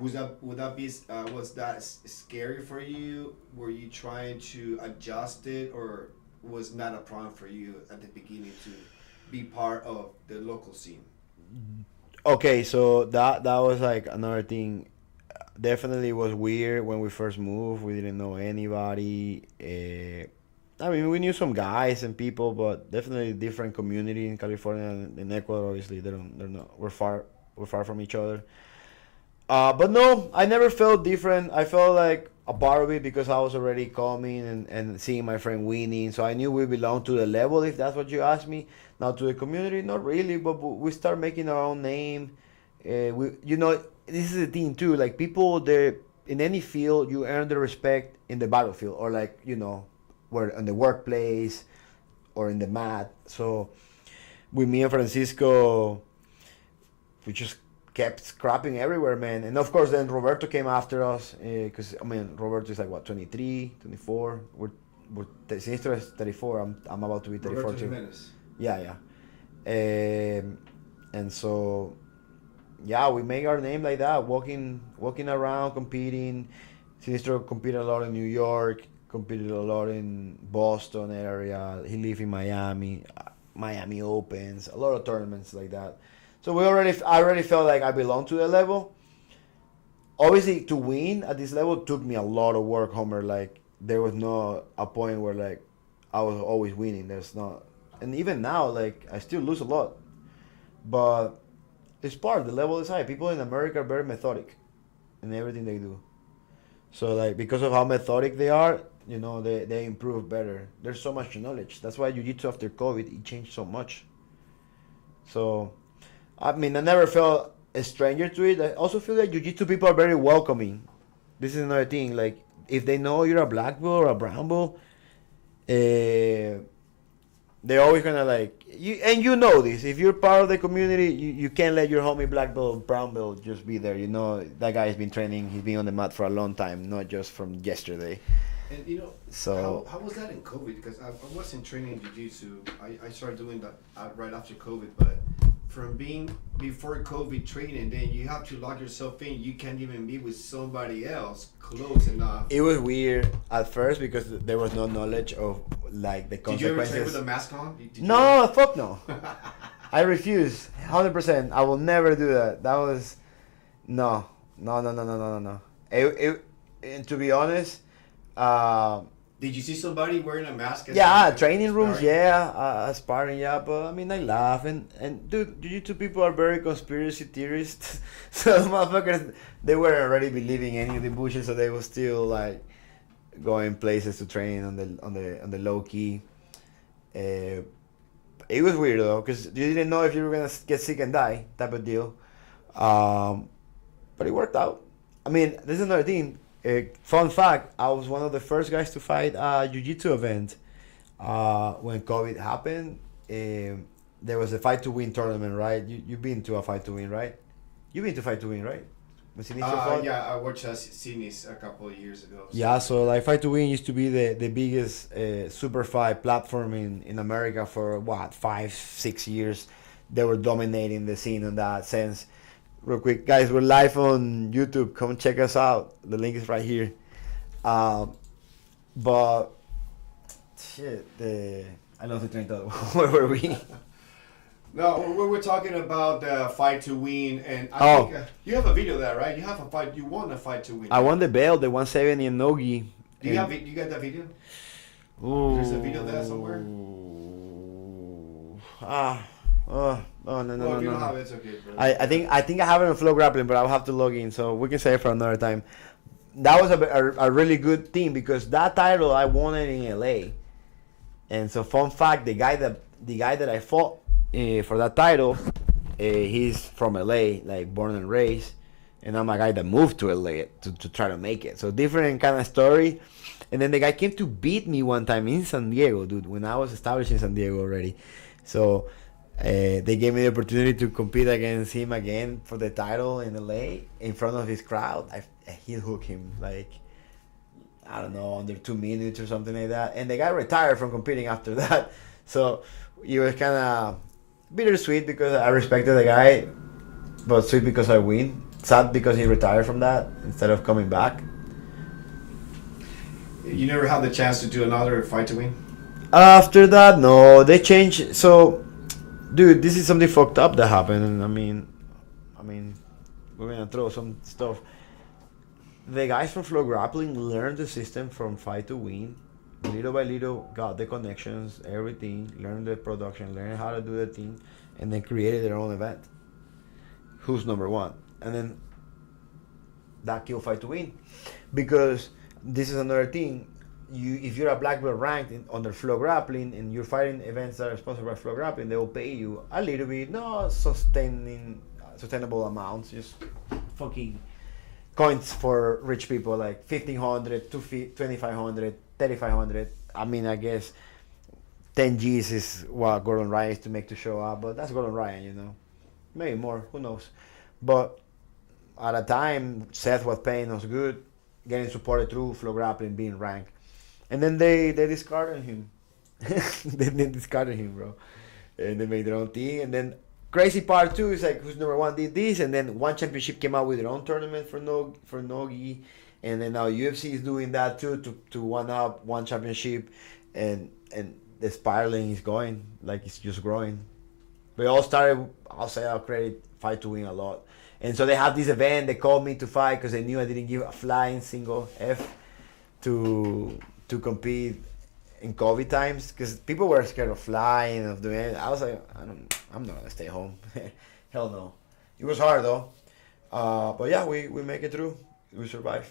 Was that scary for you? Were you trying to adjust it, or was not a problem for you at the beginning to be part of the local scene? Okay, so that was like another thing. Definitely was weird when we first moved. We didn't know anybody. I mean, we knew some guys and people, but definitely different community in California and in Ecuador. Obviously, they're not. We're far from each other. But no, I never felt different. I felt like a part of it because I was already coming and seeing my friend winning. So I knew we belonged to the level, if that's what you asked me. Now to the community, not really, but we start making our own name. this is the thing too. Like people, they in any field, you earn the respect in the battlefield, or like where in the workplace, or in the mat. So with me and Francisco, we just kept scrapping everywhere, man. And of course, then Roberto came after us because Roberto is like what 23, 24. Sinistro is 34. I'm about to be 34 Roberto too. Jimenez. Yeah. And so, yeah, we make our name like that, walking around, competing. Sinistro competed a lot in New York, competed a lot in Boston area. He lived in Miami Opens, a lot of tournaments like that. So I already felt like I belonged to the level. Obviously, to win at this level took me a lot of work, Homer. Like, there was no a point where like I was always winning. There's not, and even now, like I still lose a lot, but it's part. The level is high. People in America are very methodic in everything they do. So like because of how methodic they are, they improve better. There's so much knowledge. That's why Jiu-Jitsu after COVID it changed so much. So, I never felt a stranger to it. I also feel like Jiu-Jitsu people are very welcoming. This is another thing. Like if they know you're a black belt or a brown belt, they're always gonna like you. And you know this. If you're part of the community, you can't let your homie black belt, brown belt just be there. That guy has been training. He's been on the mat for a long time, not just from yesterday. And so how was that in COVID? Because I wasn't training jiu-jitsu. I started doing that right after COVID, but from being before COVID training, then you have to lock yourself in. You can't even be with somebody else close enough. It was weird at first because there was no knowledge of like the consequences. Did you ever train with a mask on? No, fuck no. I refuse, 100%. I will never do that. That was no. And to be honest, did you see somebody wearing a mask? Yeah, training rooms, yeah, sparring, yeah. But I laugh and dude, Jiu-Jitsu people are very conspiracy theorists. So motherfuckers, they weren't already believing any of the bullshit, so they were still like going places to train on the low key. It was weird though, because you didn't know if you were gonna get sick and die, type of deal. But it worked out. This is another thing. Fun fact, I was one of the first guys to fight a jiu-jitsu event when COVID happened. There was a fight to win tournament, right? You've been to a fight to win, right? You've been to fight to win, right? Yeah, I watched Sinis a couple of years ago. So. Yeah, so like fight to win used to be the biggest super fight platform in America for 5-6 years. They were dominating the scene in that sense. Real quick, guys, we're live on YouTube. Come check us out. The link is right here. But shit, I lost the train of thought. Where were we? No, we're talking about the fight to win, and I think you have a video of that, right? You have a fight. You won a fight to win. I won the belt, the 170 in Nogi. Do you got that video? Ooh. There's a video there somewhere. No. If you don't have it, it's okay, bro. I think I have it on Flow Grappling, but I'll have to log in, so we can save it for another time. That was a really good thing because that title I won it in LA, and so fun fact: the guy that I fought for that title, he's from LA, like born and raised, and I'm a guy that moved to LA to try to make it. So different kind of story. And then the guy came to beat me one time in San Diego, dude, when I was established in San Diego already. So they gave me the opportunity to compete against him again for the title in LA in front of his crowd. I heel hook him like, I don't know, under 2 minutes or something like that. And the guy retired from competing after that. So it was kind of bittersweet because I respected the guy, but sweet because I win. Sad because he retired from that instead of coming back. You never had the chance to do another fight to win? After that, no, they changed. So, dude, this is something fucked up that happened. And I mean, we're gonna throw some stuff. The guys from Flow Grappling learned the system from fight to win. Little by little, got the connections, everything, learned the production, learned how to do the thing, and then created their own event. Who's number one? And then that killed fight to win, because this is another thing. If you're a black belt ranked under Flow Grappling and you're fighting events that are sponsored by Flow Grappling, they will pay you a little bit, not sustainable amounts, just fucking coins for rich people, like 1,500, 2,500, 3,500. I mean, I guess 10 G's is what Gordon Ryan is to make to show up, but that's Gordon Ryan, you know. Maybe more, who knows. But at a time, Seth was paying us good, getting supported through Flow Grappling, being ranked. And then they discarded him. They discarded him, bro. And they made their own thing. And then crazy part too is like who's number one did this, and then one championship came out with their own tournament for Nogi, and then now UFC is doing that too to one up one championship, and the spiraling is going, like it's just growing. We all started, I'll say I'll credit Fight to Win a lot. And so they have this event, they called me to fight because they knew I didn't give a flying single F to compete in COVID times, because people were scared of flying, of doing it. I was like, I'm not gonna stay home. Hell no. It was hard though. But yeah, we make it through. We survive.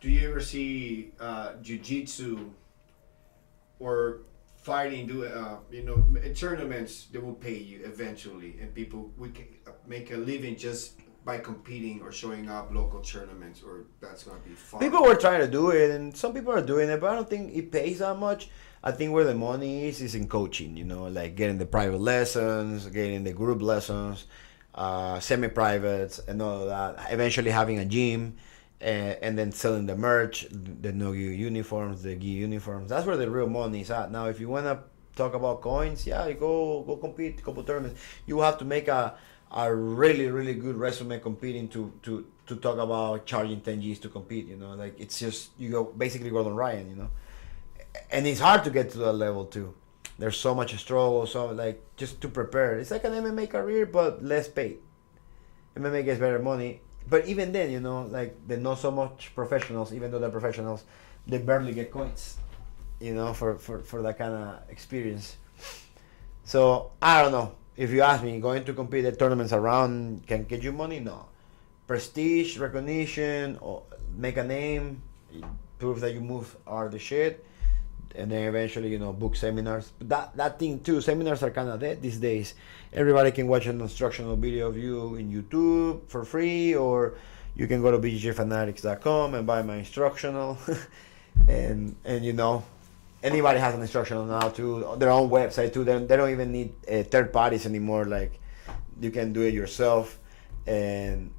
Do you ever see jiu-jitsu or fighting tournaments that will pay you eventually, and people we can make a living just by competing or showing up local tournaments, or that's gonna be fun? People were trying to do it, and some people are doing it, but I don't think it pays that much. I think where the money is in coaching, you know, like getting the private lessons, getting the group lessons, semi-privates, and all of that. Eventually having a gym, and then selling the merch, the no-gi uniforms, the gi uniforms. That's where the real money is at. Now, if you want to talk about coins, yeah, you go compete a couple tournaments. You have to make a really, really good resume competing to talk about charging 10 G's to compete, you know. Like, it's just, you go basically Gordon Ryan, you know. And it's hard to get to that level too. There's so much struggle, so like just to prepare. It's like an MMA career, but less paid. MMA gets better money, but even then, you know, like they're not so much professionals. Even though they're professionals, they barely get coins, you know, for that kind of experience. So I don't know. If you ask me, going to compete at tournaments around can get you money? No. Prestige, recognition, or make a name, prove that you move are the shit. And then eventually, you know, book seminars. But that thing too, seminars are kind of dead these days. Everybody can watch an instructional video of you in YouTube for free, or you can go to bjjfanatics.com and buy my instructional. and you know, anybody has an instructional now too, their own website too. They don't even need third parties anymore. Like, you can do it yourself, and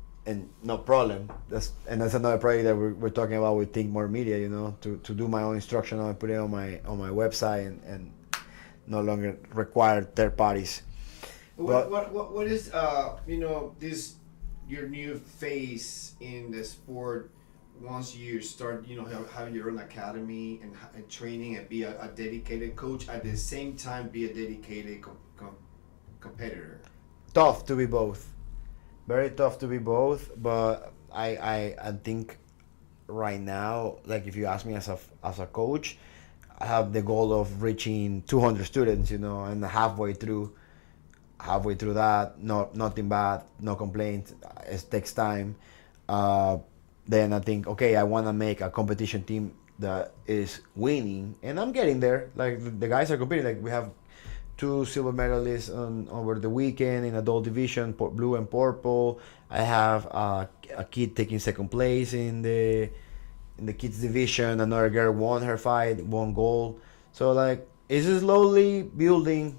no problem. That's another project that we're talking about with Think More Media, you know, to do my own instructional and put it on my website, and no longer require third parties. What is this your new phase in the sport? Once you start, you know, having your own academy and training and be a dedicated coach, at the same time be a dedicated competitor. Tough to be both. Very tough to be both, but I think right now, like if you ask me as a coach, I have the goal of reaching 200 students, you know, and halfway through that, nothing bad, no complaints. It takes time. Then I think, okay, I want to make a competition team that is winning, and I'm getting there. Like the guys are competing. Like we have 2 silver medalists over the weekend in adult division, blue and purple. I have a kid taking second place in the kids division. Another girl won her fight, won gold. So like it's slowly building.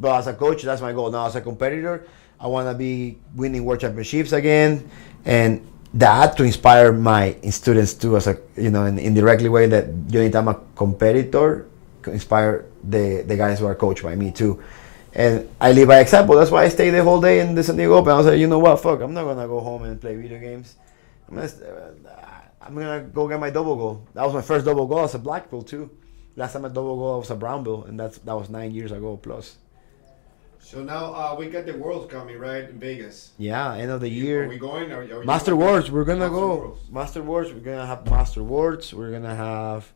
But as a coach, that's my goal. Now as a competitor, I want to be winning world championships again, and that to inspire my students too, as a, you know, in indirectly way that I'm a competitor, inspire the guys who are coached by me too. And I live by example. That's why I stayed the whole day in the San Diego Open. I was like, you know what, fuck, I'm not gonna go home and play video games. I'm gonna go get my double goal. That was my first double goal as a black belt too. Last time I double goal I was a brown belt, and that was 9 years ago plus. So now we got the Worlds coming, right, in Vegas. Yeah, end of the year. Are we going? Are Master Worlds, we're gonna Master go. Worlds. Master Worlds, we're gonna have Master Worlds. We're gonna have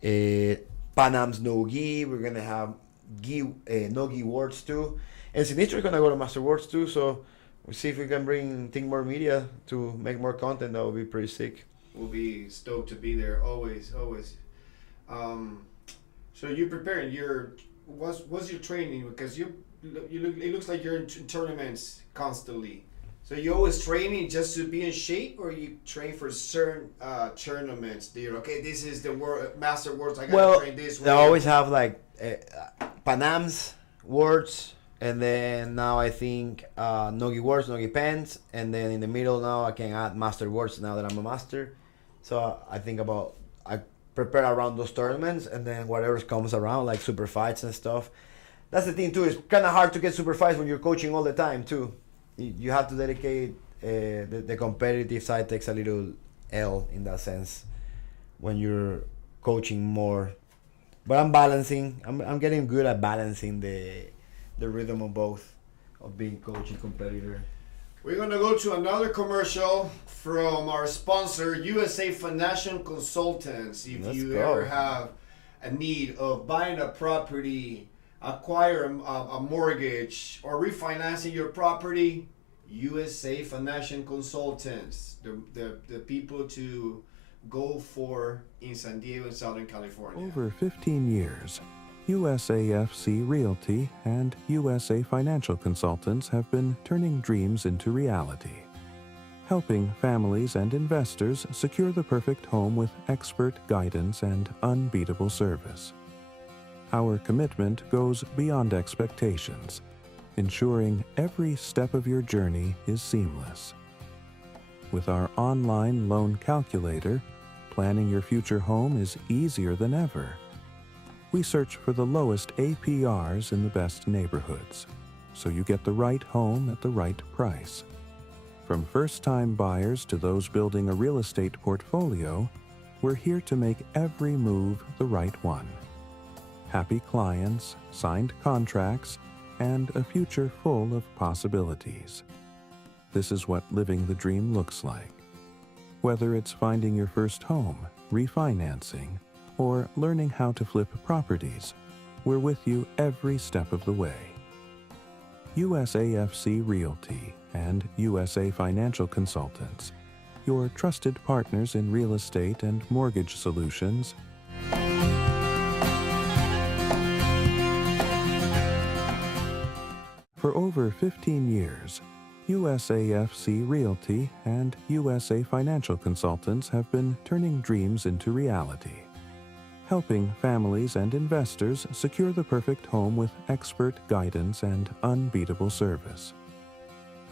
Pan Am's no-gi. We're gonna have no-gi Worlds too. And Sinistra's gonna go to Master Worlds too. So we'll see if we can bring Think More Media to make more content. That would be pretty sick. We'll be stoked to be there. Always. So you're preparing. What's your training? Because it looks like you're in tournaments constantly. So you always training just to be in shape, or you train for certain tournaments? Do you okay? This is the world master worlds. I gotta Well, train this they way. always have like Panams, Worlds, and then now I think Nogi Worlds, Nogi Pens, and then in the middle now I can add Master Worlds now that I'm a master. So I think about I prepare around those tournaments, and then whatever comes around like super fights and stuff. That's the thing too. It's kind of hard to get super fights when you're coaching all the time too. You have to dedicate the competitive side takes a little L in that sense when you're coaching more. But I'm balancing. I'm getting good at balancing the rhythm of both of being coach and competitor. We're gonna go to another commercial from our sponsor, USA Financial Consultants. If Let's you go. ever have a need of buying a property, acquire a mortgage, or refinancing your property, USA Financial Consultants, the people to go for in San Diego and Southern California. Over 15 years, USAFC Realty and USA Financial Consultants have been turning dreams into reality, helping families and investors secure the perfect home with expert guidance and unbeatable service. Our commitment goes beyond expectations, ensuring every step of your journey is seamless. With our online loan calculator, planning your future home is easier than ever. We search for the lowest APRs in the best neighborhoods, so you get the right home at the right price. From first-time buyers to those building a real estate portfolio, we're here to make every move the right one. Happy clients, signed contracts, and a future full of possibilities. This is what living the dream looks like. Whether it's finding your first home, refinancing, or learning how to flip properties, we're with you every step of the way. USAFC Realty and USA Financial Consultants, your trusted partners in real estate and mortgage solutions. For over 15 years, USAFC Realty and USA Financial Consultants have been turning dreams into reality, helping families and investors secure the perfect home with expert guidance and unbeatable service.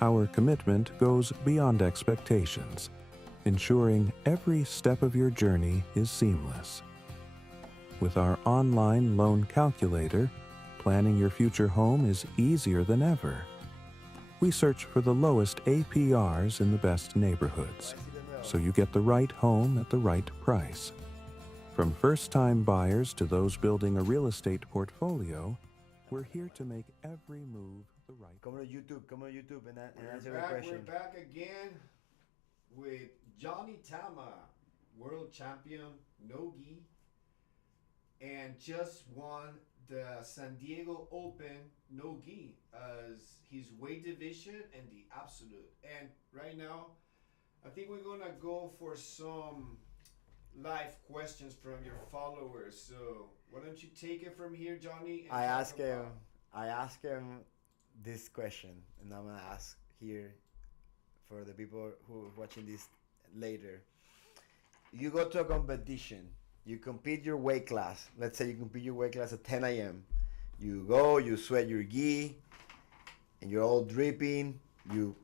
Our commitment goes beyond expectations, ensuring every step of your journey is seamless. With our online loan calculator, planning your future home is easier than ever. We search for the lowest APRs in the best neighborhoods, so you get the right home at the right price. From first-time buyers to those building a real estate portfolio, we're here to make every move the right. Come on YouTube and answer the We're question. back again with Johnny Tama, world champion, no-gi, and just won the San Diego Open no-gi as his weight division and the absolute. And right now, I think we're gonna go for some live questions from your followers. So why don't you take it from here, Johnny? And I talk ask him this question, and I'm gonna ask here for the people who are watching this later. You go to a competition, you compete your weight class. Let's say you compete your weight class at 10 a.m. You go, you sweat your gi, and you're all dripping.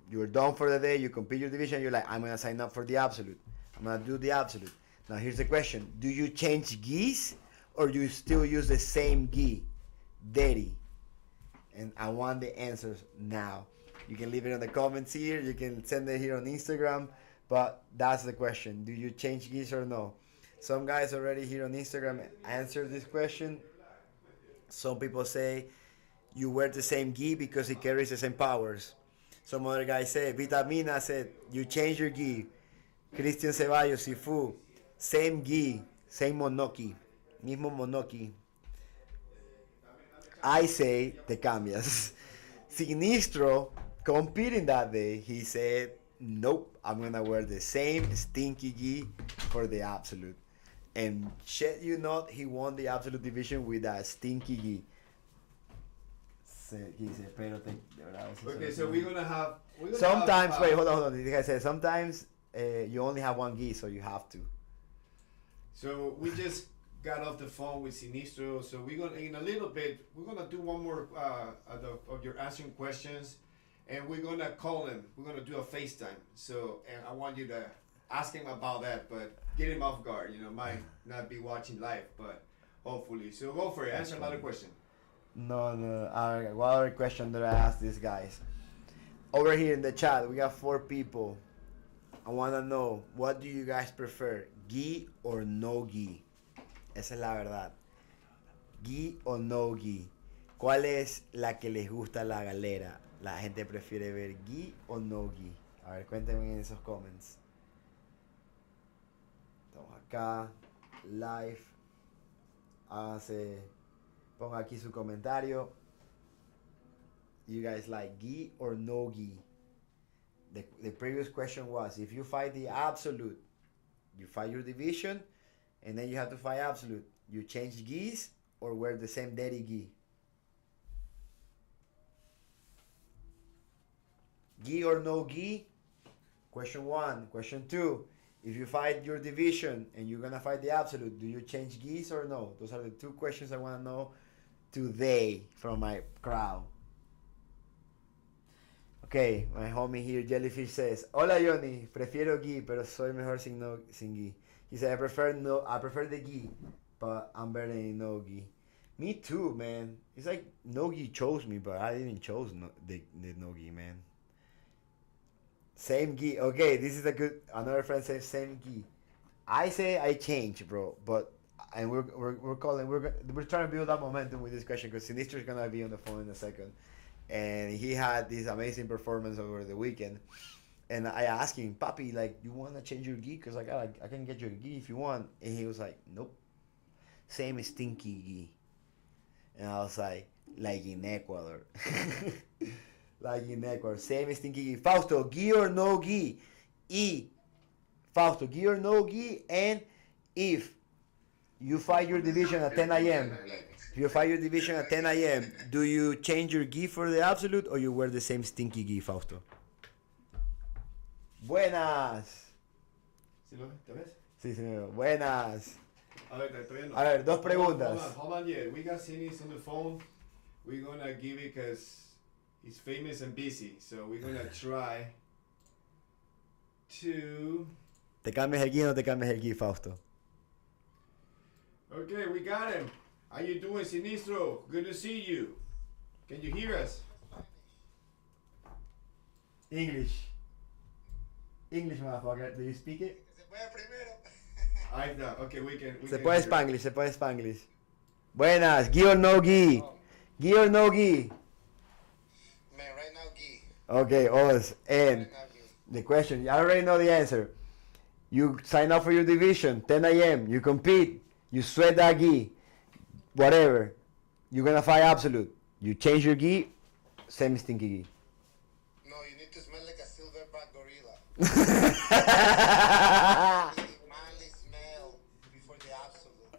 You're done for the day. You compete your division. You're like, I'm gonna sign up for the absolute. I'm gonna do the absolute. Now here's the question: do you change gis, or do you still use the same gi, dirty? And I want the answers now. You can leave it in the comments here. You can send it here on Instagram. But that's the question: do you change gis or no? Some guys already here on Instagram answer this question. Some people say you wear the same gi because it carries the same powers. Some other guys say, Vitamina said, you change your gi. Christian Ceballos, Sifu, same gi, same monoki, mismo monoki. I say, te cambias. Sinistro, competing that day, he said, nope, I'm going to wear the same stinky gi for the absolute. And shit you not, he won the absolute division with a stinky gi. dice, pero de verdad. Okay, so we're gonna have. Sometimes, wait, hold on. Like I said, sometimes you only have one gi, so you have to. So we just got off the phone with Sinistro. So we're gonna, in a little bit, we're gonna do one more of your answering questions, and we're gonna call him. We're gonna do a FaceTime. So, and I want you to ask him about that, but get him off guard. You know, might not be watching live, but hopefully. So go for it. Answer another question. No. What other question did I ask these guys? Over here in the chat, we got 4 people. I want to know, what do you guys prefer, gi or no gi? Esa es la verdad. Gi o no gi. ¿Cuál es la que les gusta a la galera? ¿La gente prefiere ver gi o no gi? A ver, cuéntenme en esos comments. Estamos acá, live. Ponga aquí su comentario. You guys like gi or no gi? The previous question was, if you fight the absolute, you fight your division, and then you have to fight absolute, you change gis or wear the same daddy gi? Gi or no gi? Question 1. Question 2, if you fight your division and you're gonna fight the absolute, do you change gis or no? Those are the 2 questions I want to know today from my crowd. Okay, my homie here, Jellyfish, says, "Hola Johnny, prefiero gi, pero soy mejor sin gi." He said, I prefer the gi, but I'm better in no gi. Me too, man. It's like no gi chose me, but I didn't chose the no gi, man. Same gi. Okay, this is another friend says same gi. I say I change, bro, but and we're trying to build that momentum with this question because Sinistro is gonna be on the phone in a second. And he had this amazing performance over the weekend. And I asked him, Papi, like, you want to change your gi? Because I can get your gi if you want. And he was like, nope. Same stinky gi. And I was like in Ecuador. Like in Ecuador. Same stinky gi. Fausto, gi or no gi? Fausto, gi or no gi? And if you fight your division at 10 a.m., if you fight your division at 10 a.m., do you change your gi for the absolute or you wear the same stinky gi, Fausto? Buenas. ¿Sí lo ves? ¿Te ves? Sí, señor. Buenas. A ver, dos preguntas. Hold on, yeah. We got Sinis on the phone. We're gonna give it because he's famous and busy. So we're gonna try to... ¿Te cambias el gi o no te cambias el gi, Fausto? Okay, we got him. How you doing, Sinistro? Good to see you. Can you hear us? English, motherfucker. Do you speak it? I know. Okay, we can. Se puede Spanglish. Buenas. Gi or no gi? Gi or no gi? Man, right now, gi. Okay, Oz. And the question, I already know the answer. You sign up for your division, 10 a.m. You compete. You sweat that gi. Whatever, you're gonna fight absolute. You change your gi, same stinky gi. No, you need to smell like a silverback gorilla. Manly smell before the absolute.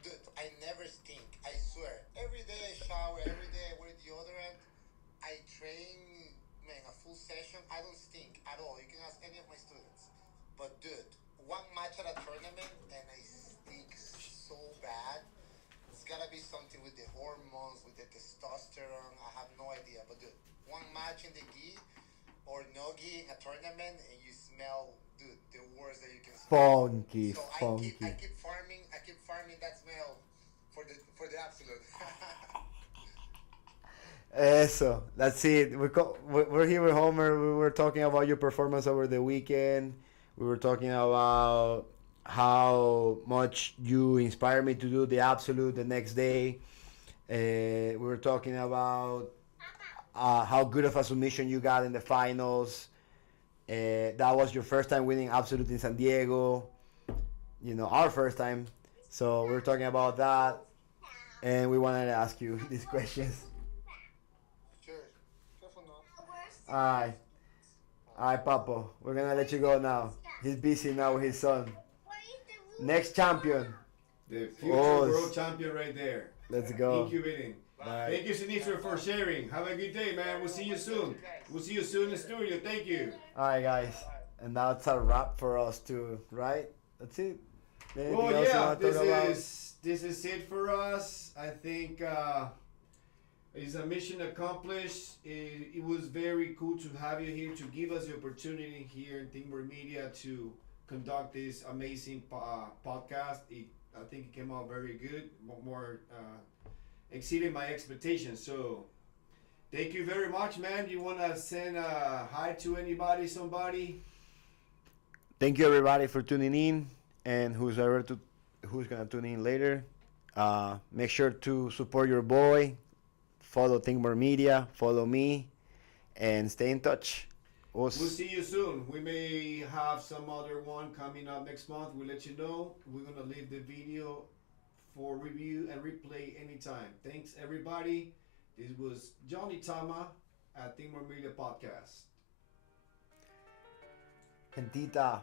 Dude, I never stink. I swear. Every day I shower. Every day I wear deodorant. I train, man, a full session. I don't stink at all. You can ask any of my students. But dude, one match at a tournament and I stink so bad. Gotta be something with the hormones, with the testosterone. I have no idea, but dude, one match in the gi or no gi in a tournament, and you smell, dude, the worst that you can smell. Funky. I keep farming that smell for the absolute. Eso, that's it. We're here with Homer. We were talking about your performance over the weekend. We were talking about how much you inspired me to do the absolute the next day. We were talking about how good of a submission you got in the finals. That was your first time winning absolute in San Diego. You know, our first time. So we were talking about that. And we wanted to ask you these questions. Sure. Careful now. Alright, Papo. We're going to let you go now. He's busy now with his son. Next champion. The future world champion right there. Let's go. Incubating. Bye. Thank you, Sinistro, for sharing. Have a good day, man. We'll see you soon. We'll see you soon in the studio. Thank you. All right, guys, and that's a wrap for us too, right? That's it. Anything Well, else you yeah, want to talk about? this is it for us. I think it's a mission accomplished. It was very cool to have you here to give us the opportunity here in Timber Media to conduct this amazing podcast. I think it came out very good, more exceeding my expectations. So thank you very much, man. You want to send a hi to anybody, somebody? Thank you everybody for tuning in, and who's gonna tune in later. Make sure to support your boy. Follow Thinkmore Media. Follow me, and stay in touch. We'll see you soon. We may have some other one coming up next month. We'll let you know. We're gonna leave the video for review and replay anytime. Thanks everybody. This was Johnny Tama at Thinkmore Media Podcast. Gentita,